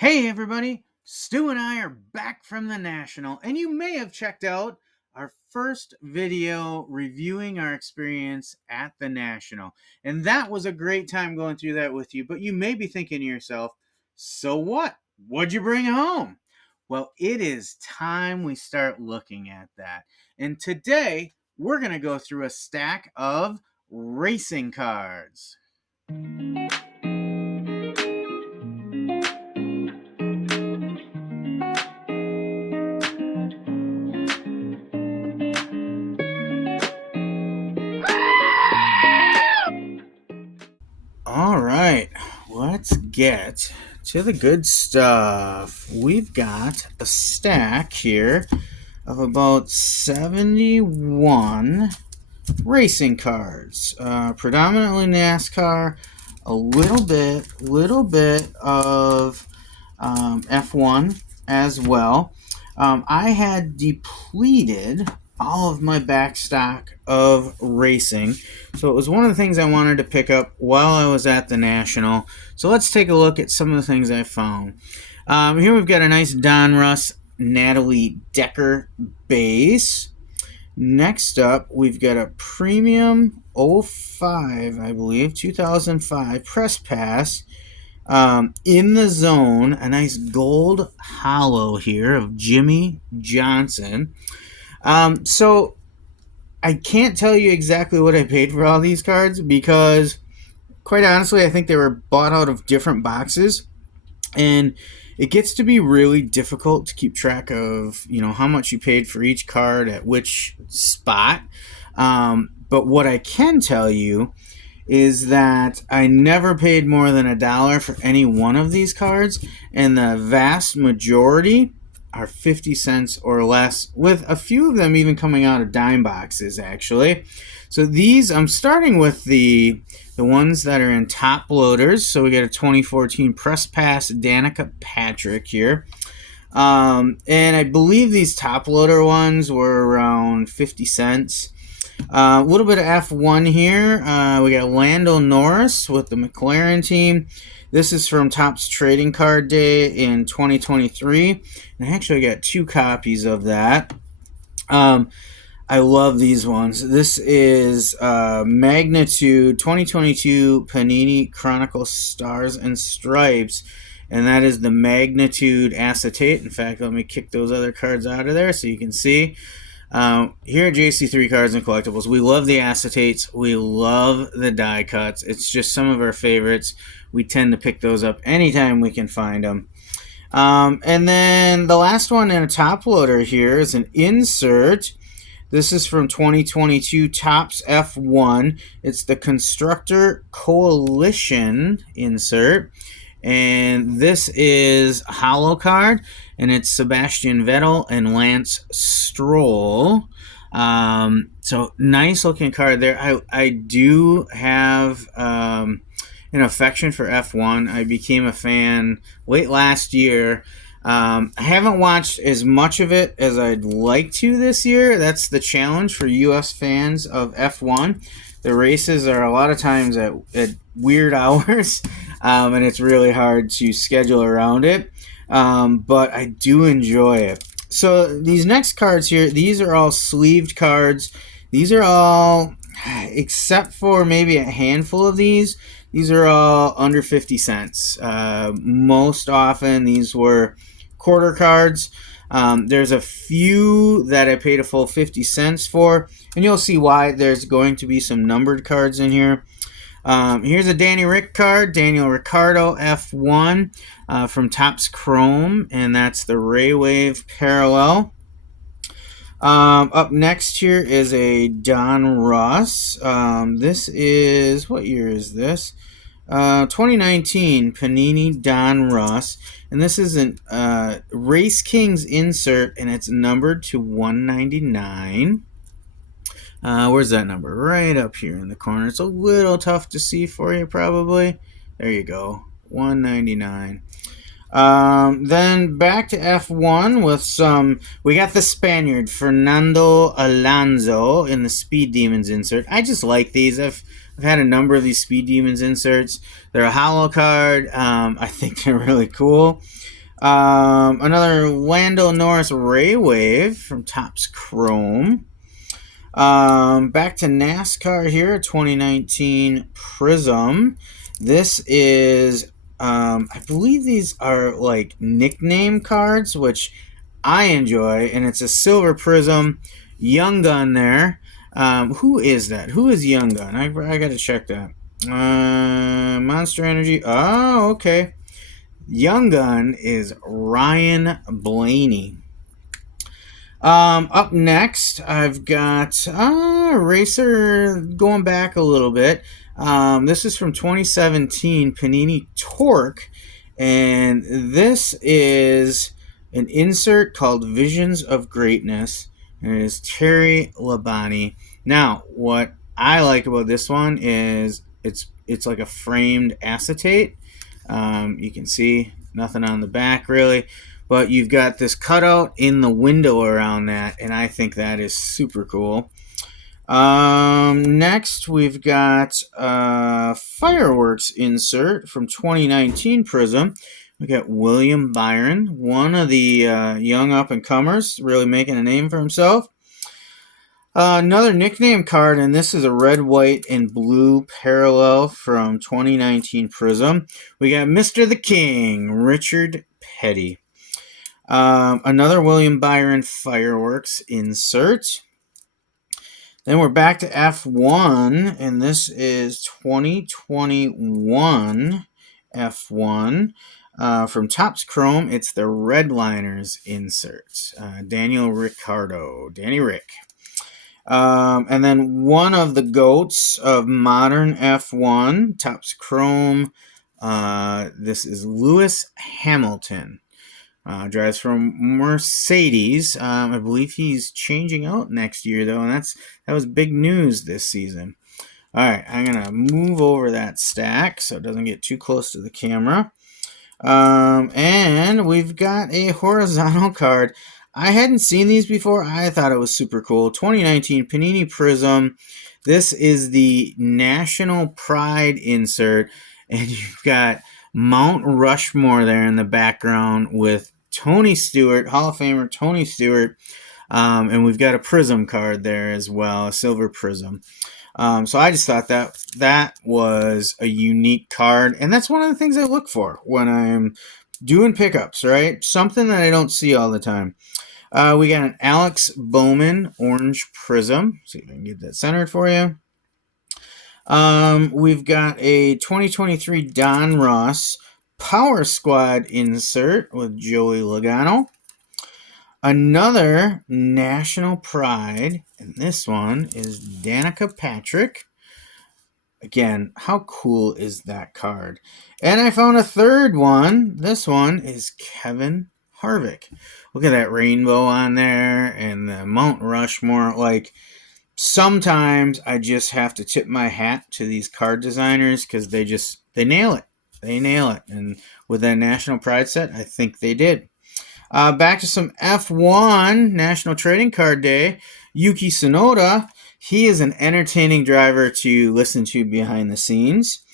Hey everybody, Stu and I are back from the National, and you may have checked out our first video reviewing our experience at the National. And that was a great time going through that with you, but you may be thinking to yourself, so what? What'd you bring home? Well, it is time we start looking at that. And today, we're going to go through a stack of racing cards. All right, let's get to the good stuff. We've got a stack here of about 71 racing cards, predominantly NASCAR, a little bit of F1 as well. I had depleted all of my back stock of racing, so it was one of the things I wanted to pick up while I was at the National. So let's take a look at some of the things I found. Here we've got a nice Donruss Natalie Decker base. Next up, we've got a premium 05, I believe, 2005 press pass. In the zone, a nice gold hollow here of Jimmy Johnson. So I can't tell you exactly what I paid for all these cards because, quite honestly, I think they were bought out of different boxes, and it gets to be really difficult to keep track of, how much you paid for each card at which spot. But what I can tell you is that I never paid more than $1 for any one of these cards, and the vast majority are 50 cents or less, with a few of them even coming out of dime boxes, actually. So these, I'm starting with the ones that are in top loaders. So we got a 2014 Press Pass Danica Patrick here. And I believe these top loader ones were around 50 cents. A little bit of F1 here. We got Lando Norris with the McLaren team. This is from Topps Trading Card Day in 2023. And I actually got 2 copies of that. I love these ones. This is Magnitude 2022 Panini Chronicle Stars and Stripes. And that is the Magnitude acetate. In fact, let me kick those other cards out of there so you can see. Here at JC3 Cards and Collectibles, we love the acetates. We love the die cuts. It's just some of our favorites. We tend to pick those up anytime we can find them. And then the last one in a top loader here is an insert. This is from 2022 Topps F1. It's the Constructor Coalition insert. And this is a hollow card, and it's Sebastian Vettel and Lance Stroll. So nice looking card there. I do have an affection for F1. I became a fan late last year. I haven't watched as much of it as I'd like to this year. That's the challenge for U.S. fans of F1. The races are a lot of times at weird hours, and it's really hard to schedule around it. But I do enjoy it. So these next cards here, these are all sleeved cards. These are all, except for maybe a handful of these are all under 50 cents. Most often these were quarter cards. There's a few that I paid a full 50 cents for, and you'll see why. There's going to be some numbered cards in here. Here's a Danny Rick card, Daniel Ricciardo F1 from Topps Chrome, and that's the Ray Wave Parallel. Up next here is a Donruss. This is, what year is this? 2019 Panini Donruss, and this is a Race Kings insert, and it's numbered to 199. Where's that number? Right up here in the corner. It's a little tough to see for you, probably. There you go, 199. Then back to F1 with some. We got the Spaniard Fernando Alonso in the Speed Demons insert. I just like these. I've I've had a number of these Speed Demons inserts. They're a hollow card. I think they're really cool. Another Lando Norris Ray Wave from Topps Chrome. Back to NASCAR here, 2019 Prism. This is, I believe these are like nickname cards, which I enjoy, and it's a silver Prism. Young Gun there. Who is that? Who is Young Gun? I got to check that. Monster Energy. Oh, okay. Young Gun is Ryan Blaney. Up next, I've got Racer going back a little bit. This is from 2017 Panini Torque, and this is an insert called Visions of Greatness, and it is Terry Labonte. Now, what I like about this one is it's like a framed acetate. You can see nothing on the back really. But you've got this cutout in the window around that, and I think that is super cool. Next, we've got a Fireworks insert from 2019 Prism. We got William Byron, one of the young up-and-comers, really making a name for himself. Another nickname card, and this is a red, white, and blue parallel from 2019 Prism. We got Mr. the King, Richard Petty. Another William Byron Fireworks insert. Then we're back to F1, and this is 2021 F1 from Topps Chrome. It's the Redliners insert. Daniel Ricciardo, Danny Rick. And then one of the GOATs of modern F1, Topps Chrome. This is Lewis Hamilton. Drives from Mercedes. I believe he's changing out next year, though, and that was big news this season. All right, I'm going to move over that stack so it doesn't get too close to the camera. And we've got a horizontal card. I hadn't seen these before. I thought it was super cool. 2019 Panini Prism. This is the National Pride insert, and you've got Mount Rushmore there in the background with Tony Stewart, Hall of Famer Tony Stewart, and we've got a Prism card there as well, a silver Prism. So I just thought that was a unique card, and that's one of the things I look for when I'm doing pickups, right? Something that I don't see all the time. We got an Alex Bowman Orange Prism. See if I can get that centered for you. We've got a 2023 Don Ross Power Squad insert with Joey Logano. Another National Pride, and this one is Danica Patrick. Again, how cool is that card? And I found a third one. This one is Kevin Harvick. Look at that rainbow on there and the Mount Rushmore. Like, sometimes I just have to tip my hat to these card designers because they nail it. They nail it. And with that National Pride set, I think they did. Back to some F1 National Trading Card Day. Yuki Tsunoda. He is an entertaining driver to listen to behind the scenes.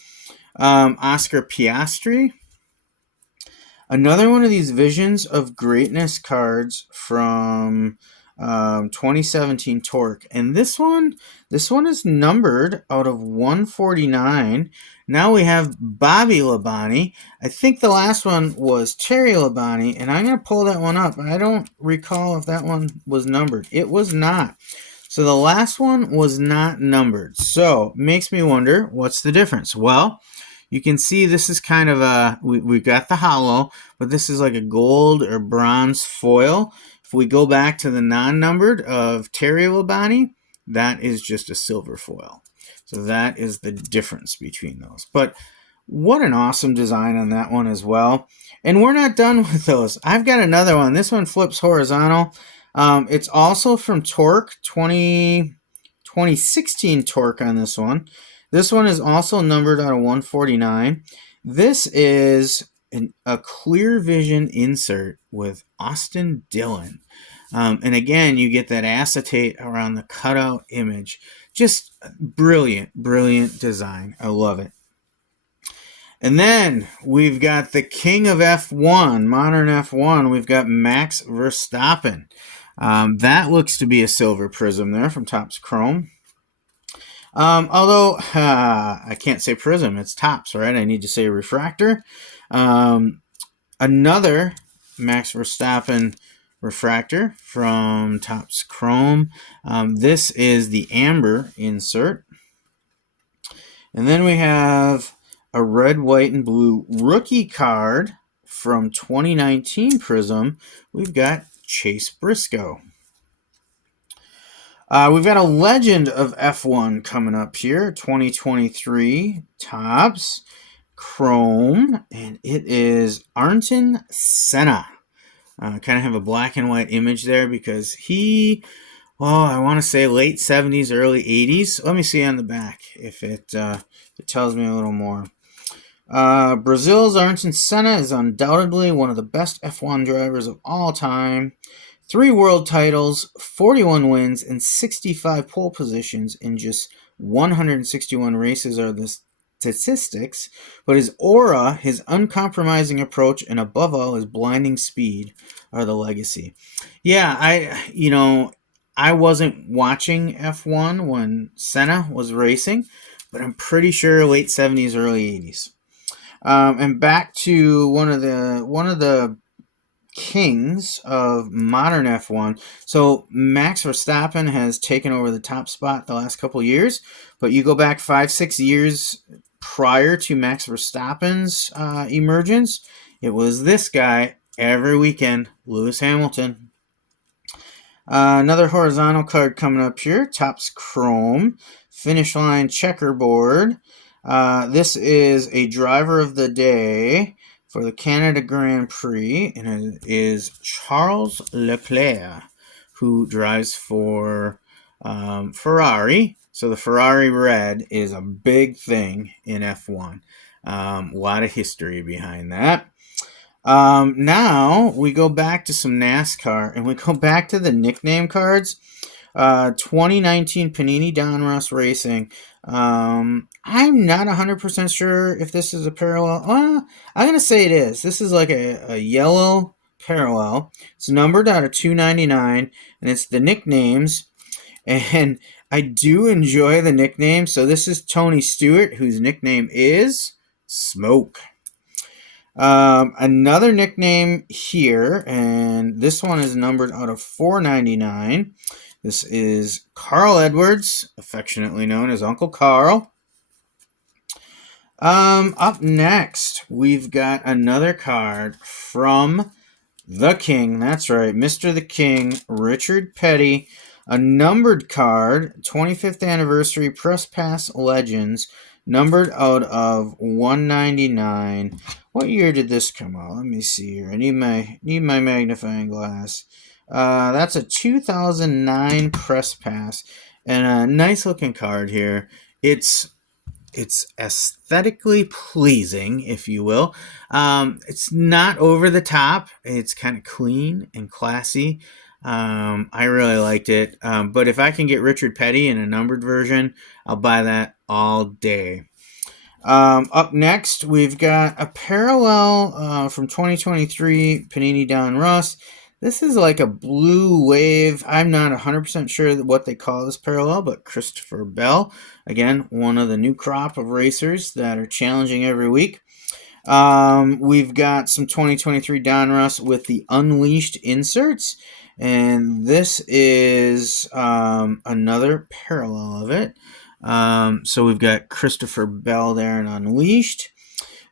Oscar Piastri. Another one of these Visions of Greatness cards from 2017 Torque. And this one is numbered out of 149. Now we have Bobby Labonte. I think the last one was Terry Labonte, and I'm going to pull that one up. I don't recall if that one was numbered. It was not. So the last one was not numbered. So it makes me wonder, what's the difference? Well, you can see this is kind of a, we've got the hollow, but this is like a gold or bronze foil. If we go back to the non-numbered of Terry Labonte, that is just a silver foil. So that is the difference between those. But what an awesome design on that one as well. And we're not done with those. I've got another one. This one flips horizontal. It's also from Torque, 2016 Torque on this one. This one is also numbered out of 149. This is a clear vision insert with Austin Dillon. And again, you get that acetate around the cutout image. Just brilliant, brilliant design. I love it. And then we've got the king of F1, modern F1. We've got Max Verstappen. That looks to be a silver prism there from Topps Chrome. Although I can't say prism, it's Topps, right? I need to say refractor. Another Max Verstappen refractor from Topps Chrome. This is the amber insert. And then we have a red, white, and blue rookie card from 2019 Prism. We've got Chase Briscoe. We've got a legend of F1 coming up here, 2023 Topps Chrome, and it is Ayrton Senna. Kind of have a black and white image there because he, I want to say late 70s, early 80s. Let me see on the back if it tells me a little more. Brazil's Ayrton Senna is undoubtedly one of the best F1 drivers of all time. 3 world titles, 41 wins, and 65 pole positions in just 161 races are the statistics, but his aura, his uncompromising approach, and above all, his blinding speed are the legacy. Yeah, I wasn't watching F1 when Senna was racing, but I'm pretty sure late 70s, early 80s. And back to one of the kings of modern F1. So Max Verstappen has taken over the top spot the last couple of years, but you go back 5-6 years prior to Max Verstappen's emergence, it was this guy every weekend, Lewis Hamilton. Another horizontal card coming up here, Topps Chrome, finish line checkerboard. This is a driver of the day for the Canada Grand Prix, and it is Charles Leclerc, who drives for Ferrari. So the Ferrari red is a big thing in F1. A lot of history behind that. Now we go back to some NASCAR, and we go back to the nickname cards. 2019 Panini Donruss Racing. I'm not 100% sure if this is a parallel. I'm going to say it is. This is like a yellow parallel. It's numbered out of 299, and it's the nicknames. And I do enjoy the nickname. So this is Tony Stewart, whose nickname is Smoke. Another nickname here, and this one is numbered out of 499. This is Carl Edwards, affectionately known as Uncle Carl. Up next, we've got another card from the King. That's right, Mr. the King, Richard Petty. A numbered card, 25th Anniversary Press Pass Legends, numbered out of 199. What year did this come out? Let me see here. I need my magnifying glass. That's a 2009 press pass, and a nice looking card here. It's aesthetically pleasing, if you will. It's not over the top. It's kind of clean and classy. I really liked it. But if I can get Richard Petty in a numbered version, I'll buy that all day. Up next, we've got a parallel from 2023 Panini Donruss. This is like a blue wave. I'm not 100% sure what they call this parallel, but Christopher Bell. Again, one of the new crop of racers that are challenging every week. We've got some 2023 Donruss with the Unleashed inserts. And this is another parallel of it. So we've got Christopher Bell there in Unleashed.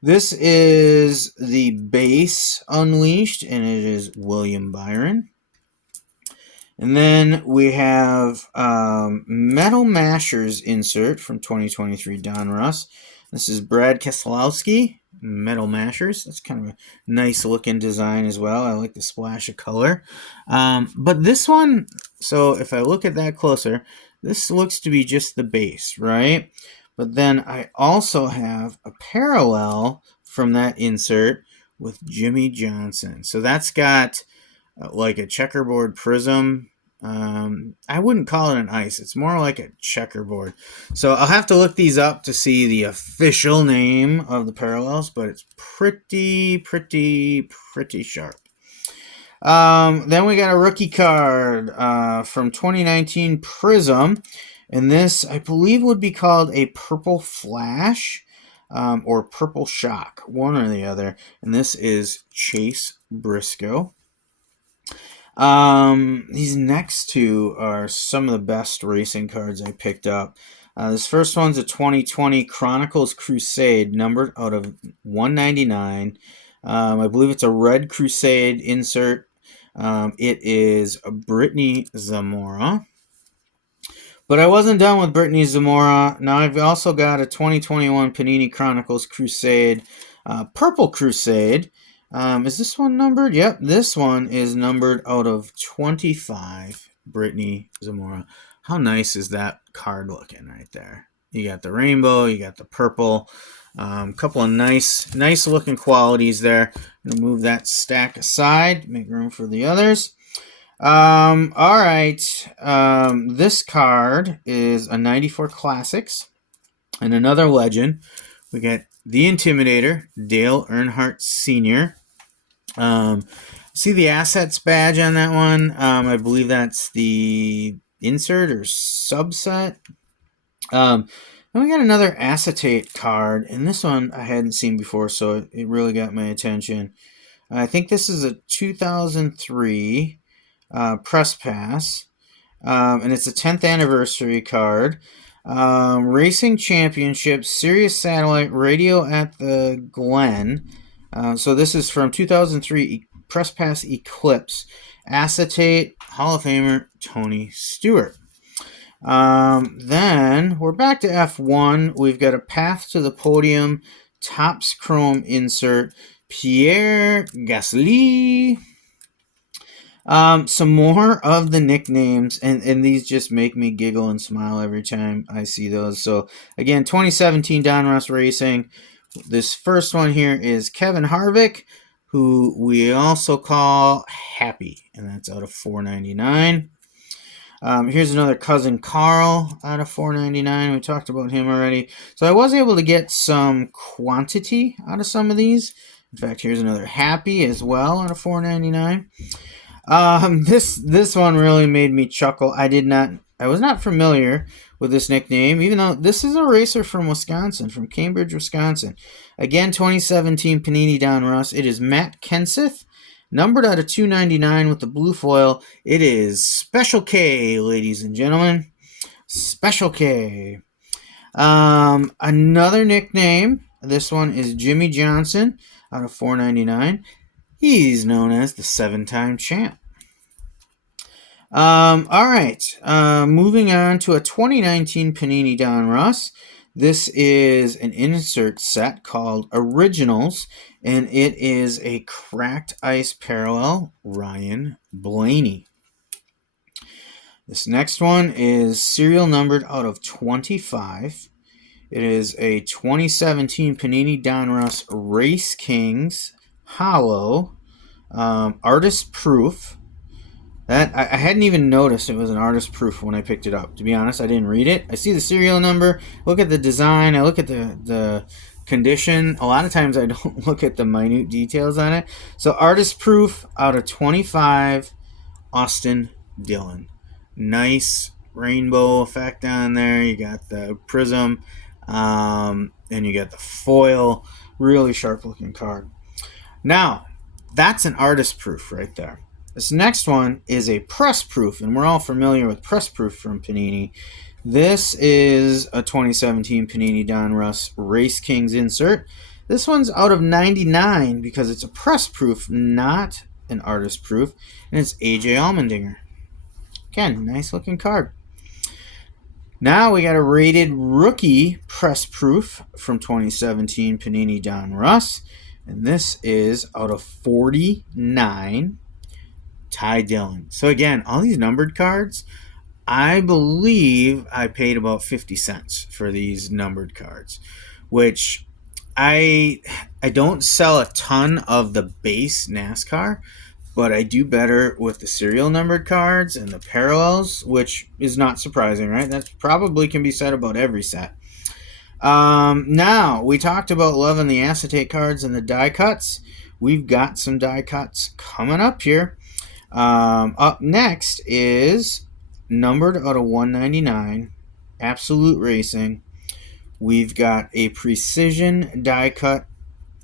This is the base Unleashed, and it is William Byron. And then we have Metal Mashers insert from 2023 Donruss. This is Brad Keselowski, Metal Mashers. That's kind of a nice looking design as well. I like the splash of color. But this one, so if I look at that closer, this looks to be just the base, right? But then I also have a parallel from that insert with Jimmy Johnson. So that's got like a checkerboard prism I wouldn't call it an ice. It's more like a checkerboard. So I'll have to look these up to see the official name of the parallels, but it's pretty sharp. Then we got a rookie card from 2019 Prism. And this, I believe, would be called a Purple Flash or Purple Shock, one or the other. And this is Chase Briscoe. These next two are some of the best racing cards I picked up. This first one's a 2020 Chronicles Crusade, numbered out of 199. I believe it's a Red Crusade insert. It is Brittany Zamora. But I wasn't done with Brittany Zamora. Now I've also got a 2021 Panini Chronicles Crusade, Purple Crusade. Is this one numbered? Yep, this one is numbered out of 25, Brittany Zamora. How nice is that card looking right there? You got the rainbow, you got the purple. Couple of nice looking qualities there. I'm going to move that stack aside, make room for the others. All right. This card is a 94 Classics and another legend. We got the Intimidator, Dale Earnhardt Sr. See the assets badge on that one. I believe that's the insert or subset. Then we got another acetate card, and this one I hadn't seen before, so it really got my attention. I think this is a 2003 press pass, and it's a 10th anniversary card. Racing Championship, Sirius Satellite, Radio at the Glen. So this is from 2003 Press Pass Eclipse. Acetate, Hall of Famer Tony Stewart. Then we're back to F1. We've got a Path to the Podium, Topps Chrome insert, Pierre Gasly. Some more of the nicknames, and these just make me giggle and smile every time I see those. So again, 2017 Donruss Racing. This first one here is Kevin Harvick, who we also call Happy, and that's out of $4.99. Here's another Cousin Carl out of $4.99. We talked about him already. So I was able to get some quantity out of some of these. In fact, here's another Happy as well out of $4.99. This one really made me chuckle. I was not familiar with this nickname, even though this is a racer from Wisconsin, from Cambridge, Wisconsin. Again, 2017 Panini Donruss. It is Matt Kenseth, numbered out of 299 with the blue foil. It is Special K, ladies and gentlemen. Special K. Another nickname. This one is Jimmy Johnson out of $4.99. He's known as the 7-time champ. All right. Moving on to a 2019 Panini Donruss. This is an insert set called Originals, and it is a cracked ice parallel, Ryan Blaney. This next one is serial numbered out of 25. It is a 2017 Panini Donruss Race Kings Hollow, artist proof. That I hadn't even noticed it was an artist proof when I picked it up. To be honest, I didn't read it. I see the serial number, look at the design, I look at the condition. A lot of times I don't look at the minute details on it. So artist proof out of 25, Austin Dillon. Nice rainbow effect on there. You got the prism, and you got the foil. Really sharp looking card. Now, that's an artist proof right there. This next one is a press proof, and we're all familiar with press proof from Panini. This is a 2017 Panini Donruss Race Kings insert. This one's out of 99 because it's a press proof, not an artist proof, and it's AJ Allmendinger. Again, nice looking card. Now we got a rated rookie press proof from 2017 Panini Donruss, and this is out of 49. Ty Dillon. So again, all these numbered cards, I believe I paid about 50 cents for these numbered cards, which I don't sell a ton of the base NASCAR, but I do better with the serial numbered cards and the parallels, which is not surprising, right? That probably can be said about every set. Now, we talked about loving the acetate cards and the die cuts. We've got some die cuts coming up here. Up next is numbered out of 199, Absolute Racing. We've got a precision die cut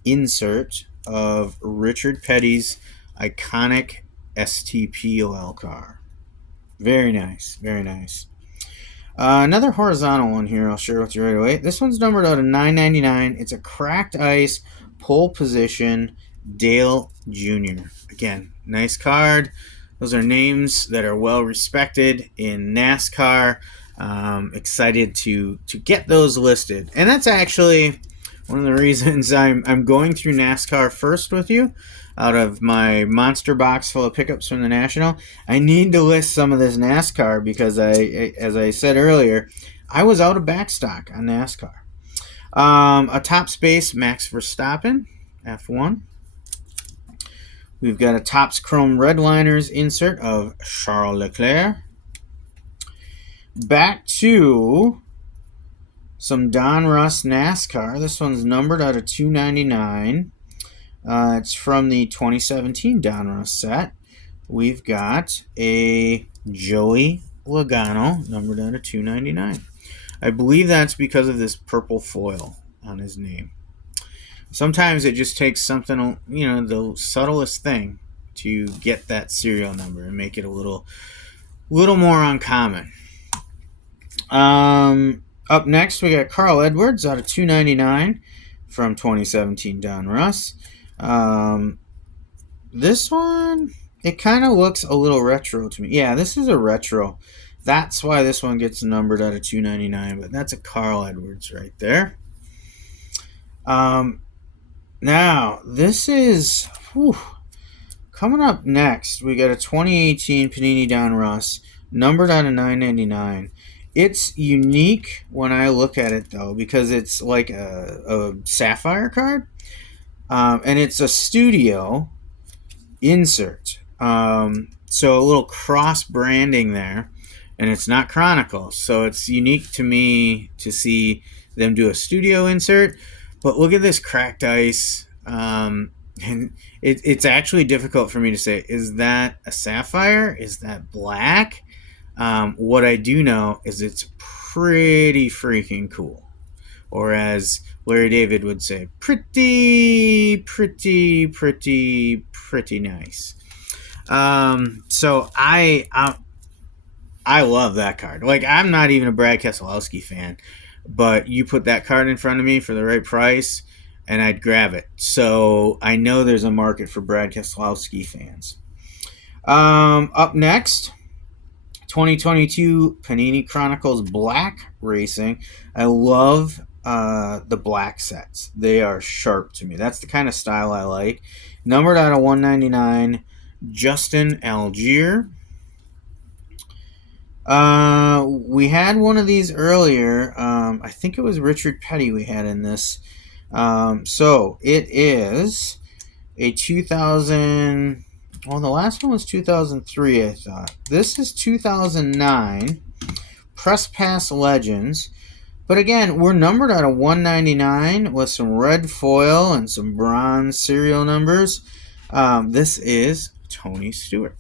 insert of Richard Petty's iconic STPOL car. Very nice, very nice. Another horizontal one here I'll share with you right away. This one's numbered out of 999. It's a cracked ice pole position Dale Jr. Again, nice card. Those are names that are well respected in NASCAR. Excited to get those listed, and that's actually one of the reasons I'm going through NASCAR first with you. Out of my monster box full of pickups from the National, I need to list some of this NASCAR because as I said earlier, I was out of backstock on NASCAR. A top space Max Verstappen, F1. We've got a Topps Chrome Redliners insert of Charles Leclerc. Back to some Don Russ NASCAR. This one's numbered out of 299. It's from the 2017 Don Russ set. We've got a Joey Logano, numbered out of 299. I believe that's because of this purple foil on his name. Sometimes it just takes something, the subtlest thing to get that serial number and make it a little more uncommon. Up next, we got Carl Edwards out of 299 from 2017 Don Russ. This one, it kind of looks a little retro to me. Yeah, this is a retro. That's why this one gets numbered out of 299, but that's a Carl Edwards right there. Now, this is coming up next. We got a 2018 Panini Don Russ, numbered out of 999. It's unique when I look at it, though, because it's like a sapphire card, and it's a studio insert. So a little cross branding there, and it's not Chronicles. So it's unique to me to see them do a studio insert. But look at this cracked ice. And it's actually difficult for me to say, is that a sapphire? Is that black? What I do know is it's pretty freaking cool. Or as Larry David would say, pretty nice. So I love that card. Like, I'm not even a Brad Keselowski fan, but you put that card in front of me for the right price, and I'd grab it. So I know there's a market for Brad Keselowski fans. Up next, 2022 Panini Chronicles Black Racing. I love the black sets. They are sharp to me. That's the kind of style I like. Numbered out of 199, Justin Algier. We had one of these earlier. I think it was Richard Petty we had in this. So it is a 2000. Well, the last one was 2003, I thought. This is 2009. Press Pass Legends. But again, we're numbered out of 199 with some red foil and some bronze serial numbers. This is Tony Stewart.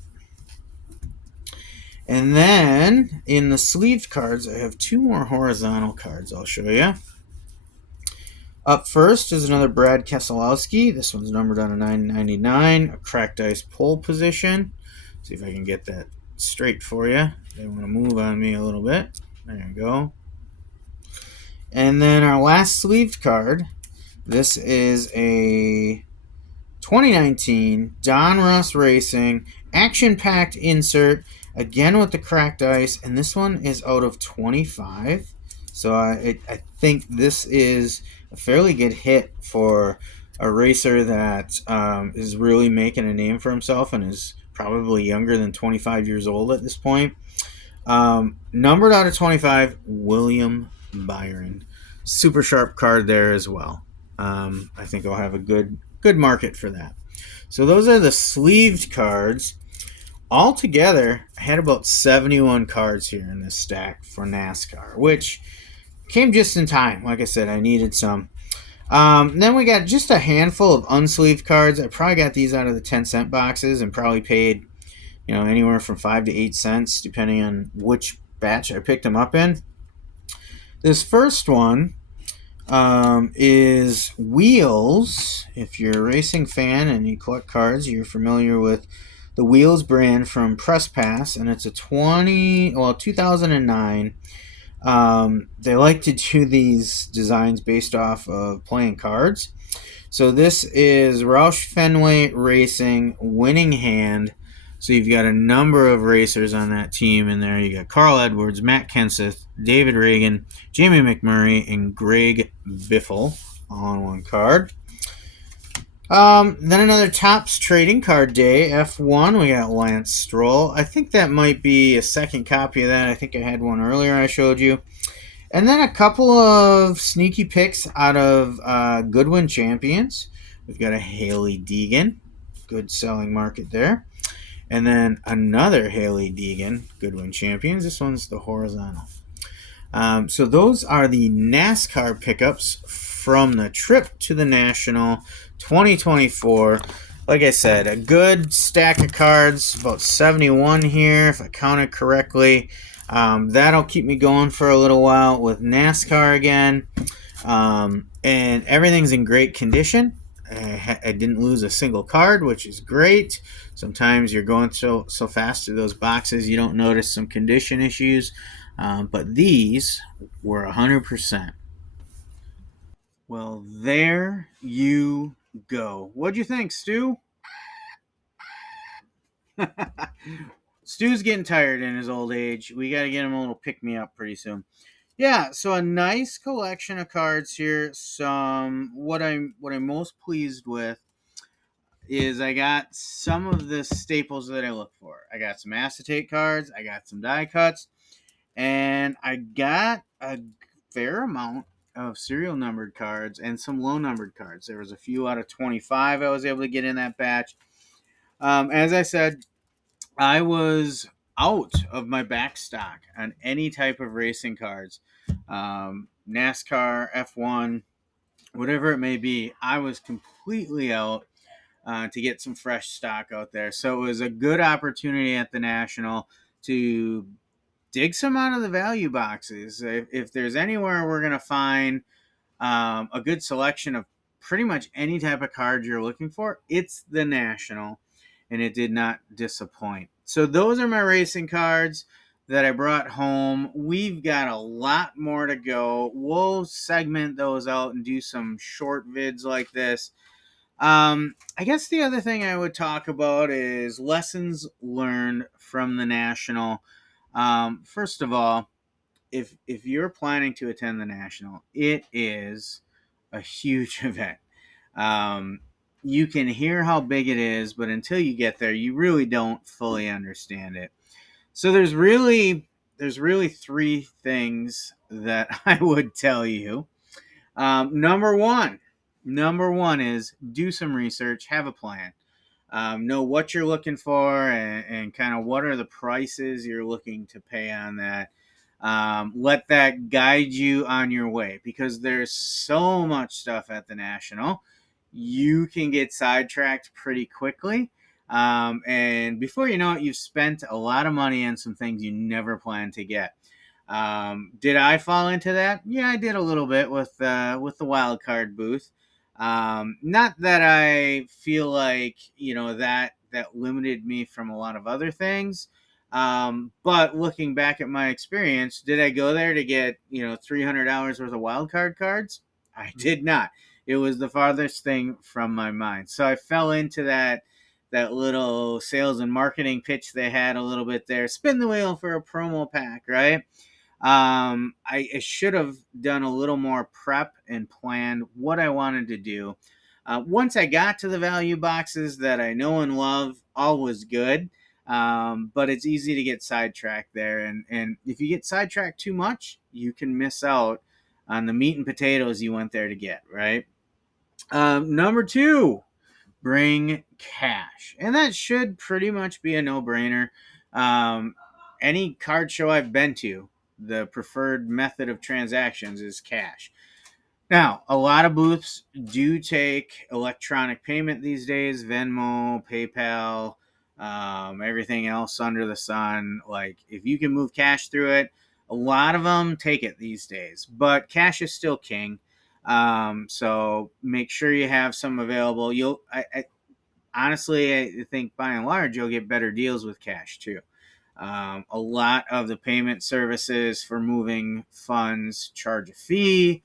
And then in the sleeved cards, I have two more horizontal cards I'll show you. Up first is another Brad Keselowski. This one's numbered out of 999, a cracked ice pole position. See if I can get that straight for you. They want to move on me a little bit. There you go. And then our last sleeved card, this is a 2019 Don Russ Racing action-packed insert, again with the cracked ice, and this one is out of 25. So I think this is a fairly good hit for a racer that is really making a name for himself and is probably younger than 25 years old at this point. Numbered out of 25, William Byron. Super sharp card there as well. I think I'll have a good market for that. So those are the sleeved cards. Altogether, I had about 71 cards here in this stack for NASCAR, which came just in time. Like I said, I needed some. Then we got just a handful of unsleeved cards. I probably got these out of the 10-cent boxes and probably paid, anywhere from 5 to 8 cents, depending on which batch I picked them up in. This first one is Wheels. If you're a racing fan and you collect cards, you're familiar with the Wheels brand from Press Pass, and it's a 2009. They like to do these designs based off of playing cards. So this is Roush Fenway Racing Winning Hand. So you've got a number of racers on that team in there. You got Carl Edwards, Matt Kenseth, David Reagan, Jamie McMurray, and Greg Biffle on one card. Then another Topps Trading Card Day, F1. We got Lance Stroll. I think that might be a second copy of that. I think I had one earlier I showed you. And then a couple of sneaky picks out of Goodwin Champions. We've got a Haley Deegan. Good selling market there. And then another Haley Deegan, Goodwin Champions. This one's the horizontal. So those are the NASCAR pickups from the trip to the National 2024. Like I said, a good stack of cards, about 71 here, if I counted correctly. That'll keep me going for a little while with NASCAR again. And everything's in great condition. I didn't lose a single card, which is great. Sometimes you're going so fast through those boxes, you don't notice some condition issues. But these were 100%. Well, there you go. What'd you think, Stu? Stu's getting tired in his old age. We got to get him a little pick-me-up pretty soon. Yeah, so a nice collection of cards here. Some what I'm most pleased with is I got some of the staples that I look for. I got some acetate cards, I got some die cuts, and I got a fair amount of serial numbered cards and some low numbered cards. There was a few out of 25 I was able to get in that batch. As I said, I was out of my back stock on any type of racing cards. NASCAR, F1, whatever it may be, I was completely out to get some fresh stock out there. So it was a good opportunity at the National to dig some out of the value boxes. If there's anywhere we're going to find a good selection of pretty much any type of card you're looking for, it's the National, and it did not disappoint. So those are my racing cards that I brought home. We've got a lot more to go. We'll segment those out and do some short vids like this. I guess the other thing I would talk about is lessons learned from the National. First of all, if you're planning to attend the National, it is a huge event. You can hear how big it is, but until you get there, you really don't fully understand it. So there's really three things that I would tell you. Number one is do some research, have a plan. Know what you're looking for and kind of what are the prices you're looking to pay on that. Let that guide you on your way, because there's so much stuff at the National. You can get sidetracked pretty quickly. And before you know it, you've spent a lot of money on some things you never planned to get. Did I fall into that? Yeah, I did a little bit with the wild card booth. Not that I feel like that limited me from a lot of other things. But looking back at my experience, did I go there to get $300 worth of wild card cards? I did not. It was the farthest thing from my mind. So I fell into that little sales and marketing pitch they had a little bit there. Spin the wheel for a promo pack, right? I should have done a little more prep and planned what I wanted to do. Once I got to the value boxes that I know and love, all was good. But it's easy to get sidetracked there. And if you get sidetracked too much, you can miss out on the meat and potatoes you went there to get, right? Number two, bring cash. And that should pretty much be a no-brainer. Um, any card show I've been to, the preferred method of transactions is cash. Now, a lot of booths do take electronic payment these days, Venmo, PayPal, everything else under the sun. Like, if you can move cash through it, a lot of them take it these days, but cash is still king. So make sure you have some available. Honestly, I think by and large, you'll get better deals with cash too. A lot of the payment services for moving funds charge a fee.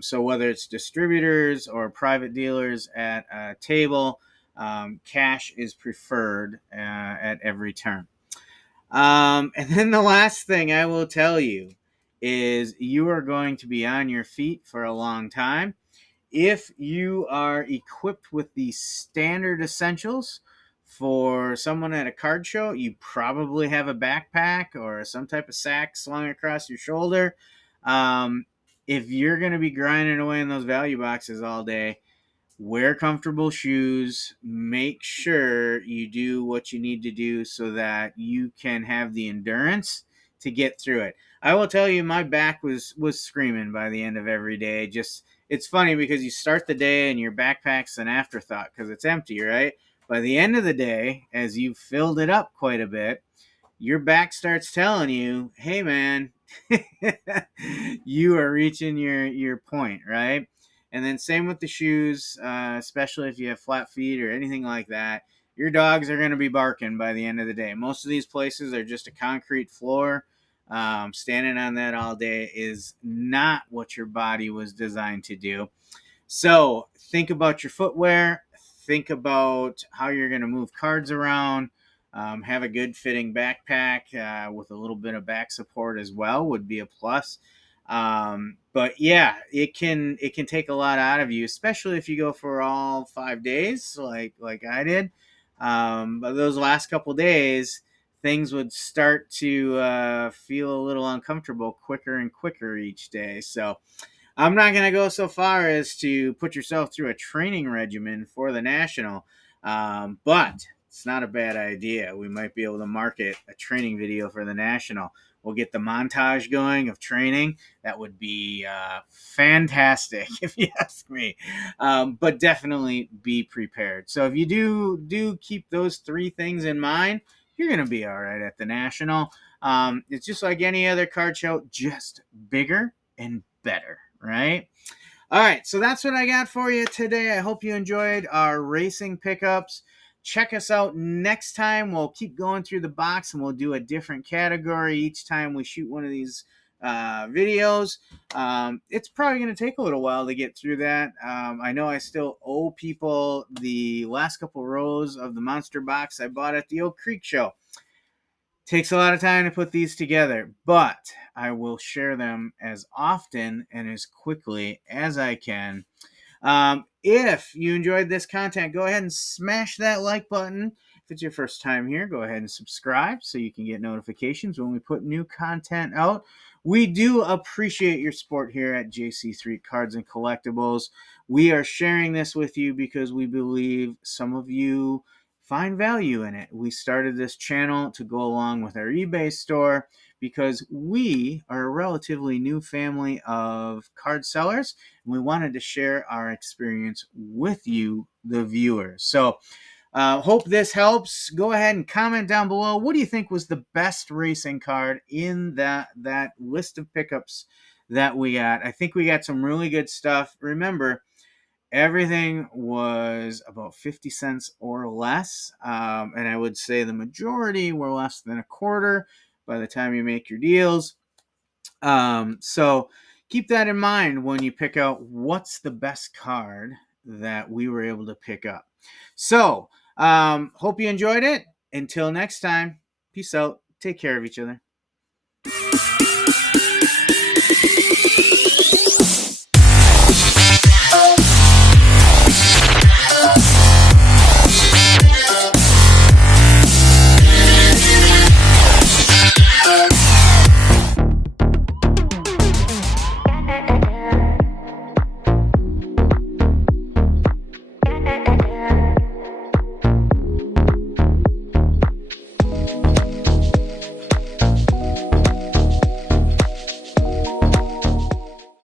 So whether it's distributors or private dealers at a table, cash is preferred at every turn. And then the last thing I will tell you is you are going to be on your feet for a long time. If you are equipped with the standard essentials for someone at a card show, you probably have a backpack or some type of sack slung across your shoulder. If you're going to be grinding away in those value boxes all day, wear comfortable shoes. Make sure you do what you need to do so that you can have the endurance to get through it. I will tell you, my back was screaming by the end of every day. Just, it's funny because you start the day and your backpack's an afterthought because it's empty, right? By the end of the day, as you've filled it up quite a bit, your back starts telling you, hey man, you are reaching your point, right? And then same with the shoes, especially if you have flat feet or anything like that. Your dogs are going to be barking by the end of the day. Most of these places are just a concrete floor. Standing on that all day is not what your body was designed to do. So think about your footwear. Think about how you're going to move cards around. Have a good fitting backpack with a little bit of back support as well would be a plus. But yeah, it can take a lot out of you, especially if you go for all 5 days, like I did. But those last couple days, things would start to feel a little uncomfortable quicker and quicker each day. So I'm not going to go so far as to put yourself through a training regimen for the national, but it's not a bad idea. We might be able to market a training video for the national. We'll get the montage going of training. That would be fantastic, if you ask me. But definitely be prepared. So if you do keep those three things in mind, you're going to be all right at the national. It's just like any other card show, just bigger and better, right? All right, so that's what I got for you today. I hope you enjoyed our racing pickups. Check us out next time. We'll keep going through the box and we'll do a different category each time we shoot one of these videos. It's probably going to take a little while to get through that. I know I still owe people the last couple rows of the monster box I bought at the Oak Creek show. Takes a lot of time to put these together, but I will share them as often and as quickly as I can. If you enjoyed this content, go ahead and smash that like button. If it's your first time here, go ahead and subscribe so you can get notifications when we put new content out. We do appreciate your support here at JC3 Cards and Collectibles. We are sharing this with you because we believe some of you find value in it. We started this channel to go along with our eBay store because we are a relatively new family of card sellers, and we wanted to share our experience with you, the viewers. So hope this helps. Go ahead and comment down below. What do you think was the best racing card in that list of pickups that we got? I think we got some really good stuff. Remember, everything was about 50 cents or less. And I would say the majority were less than a quarter by the time you make your deals. So keep that in mind when you pick out what's the best card that we were able to pick up. So hope you enjoyed it. Until next time, peace out. Take care of each other.